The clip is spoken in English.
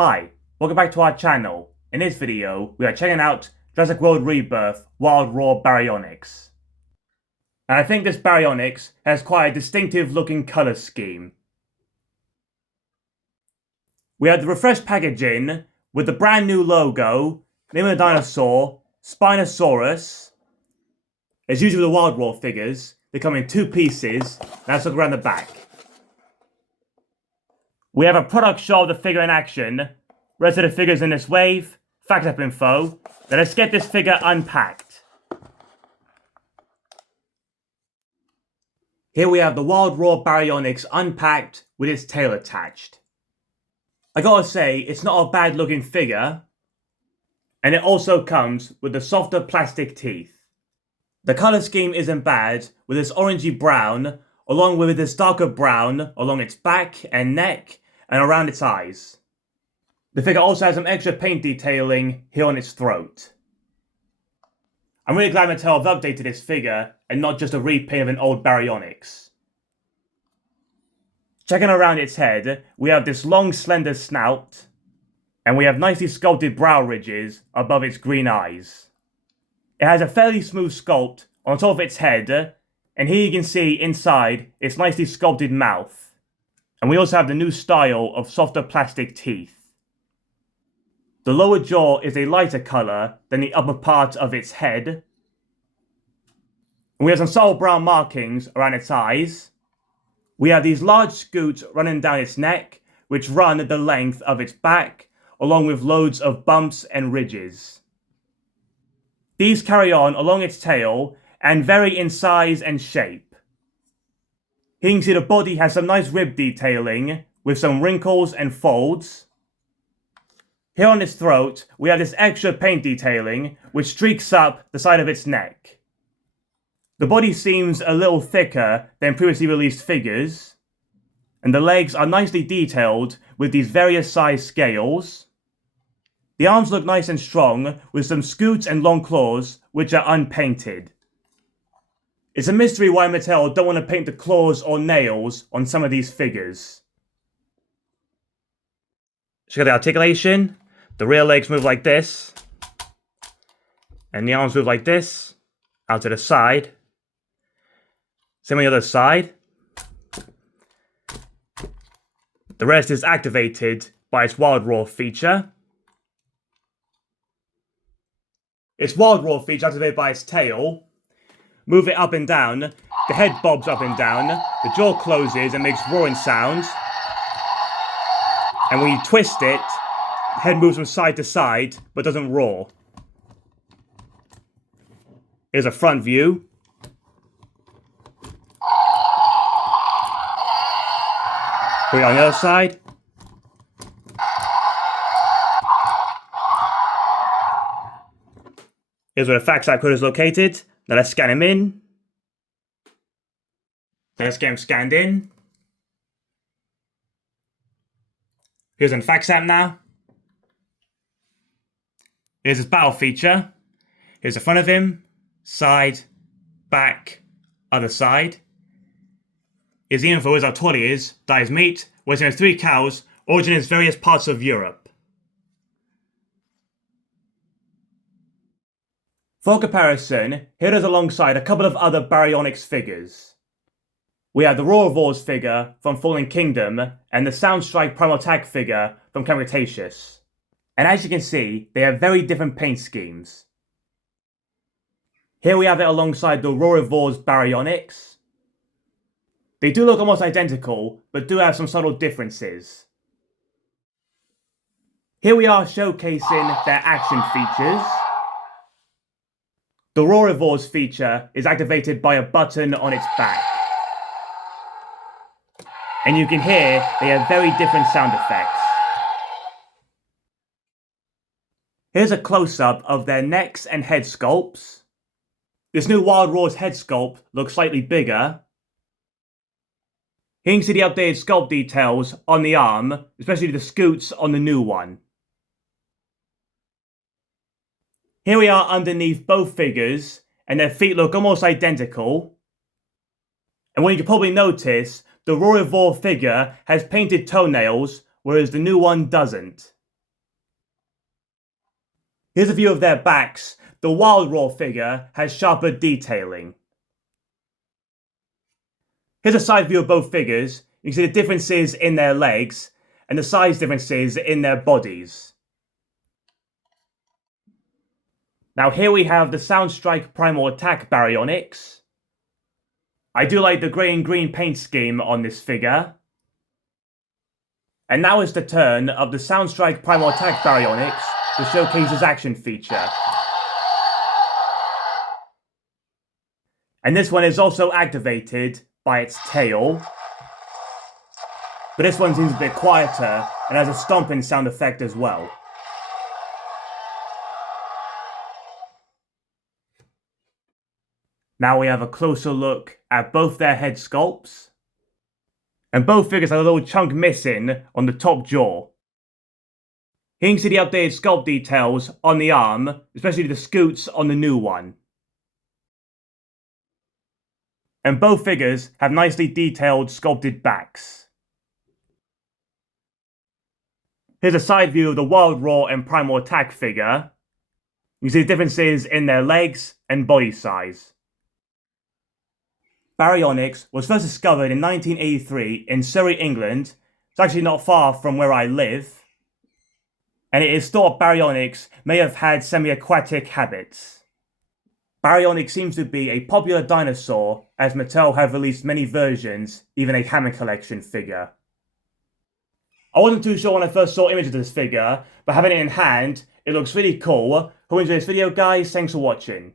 Hi, welcome back to our channel. In this video, we are checking out Jurassic World Rebirth Wild Raw Baryonyx. And I think this Baryonyx has quite a distinctive looking colour scheme. We have the refreshed packaging with the brand new logo, name of the dinosaur, Spinosaurus. As usual with the Wild Raw figures, they come in two pieces. Let's look around the back. We have a product show of the figure in action, rest of the figures in this wave, fact up info. Then let's get this figure unpacked. Here we have the Wild Raw Baryonyx unpacked with its tail attached. I gotta say, it's not a bad looking figure, and it also comes with the softer plastic teeth. The colour scheme isn't bad, with this orangey brown, along with this darker brown along its back and neck and around its eyes. The figure also has some extra paint detailing here on its throat. I'm really glad Mattel have updated this figure and not just a repaint of an old Baryonyx. Checking around its head, we have this long slender snout, and we have nicely sculpted brow ridges above its green eyes. It has a fairly smooth sculpt on top of its head, and here you can see inside its nicely sculpted mouth. And we also have the new style of softer plastic teeth. The lower jaw is a lighter colour than the upper part of its head. And we have some subtle brown markings around its eyes. We have these large scoots running down its neck, which run the length of its back, along with loads of bumps and ridges. These carry on along its tail and vary in size and shape. Here you can see the body has some nice rib detailing with some wrinkles and folds. Here on its throat, we have this extra paint detailing which streaks up the side of its neck. The body seems a little thicker than previously released figures, and the legs are nicely detailed with these various size scales. The arms look nice and strong with some scoots and long claws which are unpainted. It's a mystery why Mattel don't want to paint the claws or nails on some of these figures. Check out the articulation. The rear legs move like this. And the arms move like this. Out to the side. Same on the other side. The rest is activated by its Wild Raw feature. Its Wild Raw feature activated by its tail. Move it up and down, the head bobs up and down, the jaw closes and makes roaring sounds. And when you twist it, the head moves from side to side, but doesn't roar. Here's a front view. Put it on the other side. Here's where the fact code is located. Now let's scan him in. Let's get him scanned in. Here's an fax app now. Here's his battle feature. Here's the front of him, side, back, other side. Here's the info, here's how tall he is, dies meat, weighs in 3 cows, origin is various parts of Europe. For comparison, here is alongside a couple of other Baryonyx figures. We have the Roarivores figure from Fallen Kingdom and the Soundstrike Primal Attack figure from Cretaceous. And as you can see, they have very different paint schemes. Here we have it alongside the Roarivores Baryonyx. They do look almost identical, but do have some subtle differences. Here we are showcasing their action features. The Roarivores feature is activated by a button on its back. And you can hear they have very different sound effects. Here's a close-up of their necks and head sculpts. This new Wild Raw's head sculpt looks slightly bigger. Here you can see the updated sculpt details on the arm, especially the scoots on the new one. Here we are underneath both figures, and their feet look almost identical. And what you can probably notice, the Roarivore figure has painted toenails, whereas the new one doesn't. Here's a view of their backs. The Wild Raw figure has sharper detailing. Here's a side view of both figures. You can see the differences in their legs and the size differences in their bodies. Now here we have the Soundstrike Primal Attack Baryonyx. I do like the grey and green paint scheme on this figure. And now is the turn of the Soundstrike Primal Attack Baryonyx to showcase his action feature. And this one is also activated by its tail. But this one seems a bit quieter and has a stomping sound effect as well. Now we have a closer look at both their head sculpts. And both figures have a little chunk missing on the top jaw. Here you can see the updated sculpt details on the arm, especially the scoots on the new one. And both figures have nicely detailed sculpted backs. Here's a side view of the Wild Raw and Primal Attack figure. You can see the differences in their legs and body size. Baryonyx was first discovered in 1983 in Surrey, England. It's actually not far from where I live. And it is thought Baryonyx may have had semi-aquatic habits. Baryonyx seems to be a popular dinosaur, as Mattel have released many versions, even a Hammer Collection figure. I wasn't too sure when I first saw images of this figure, but having it in hand, it looks really cool. Hope you enjoyed this video guys, thanks for watching.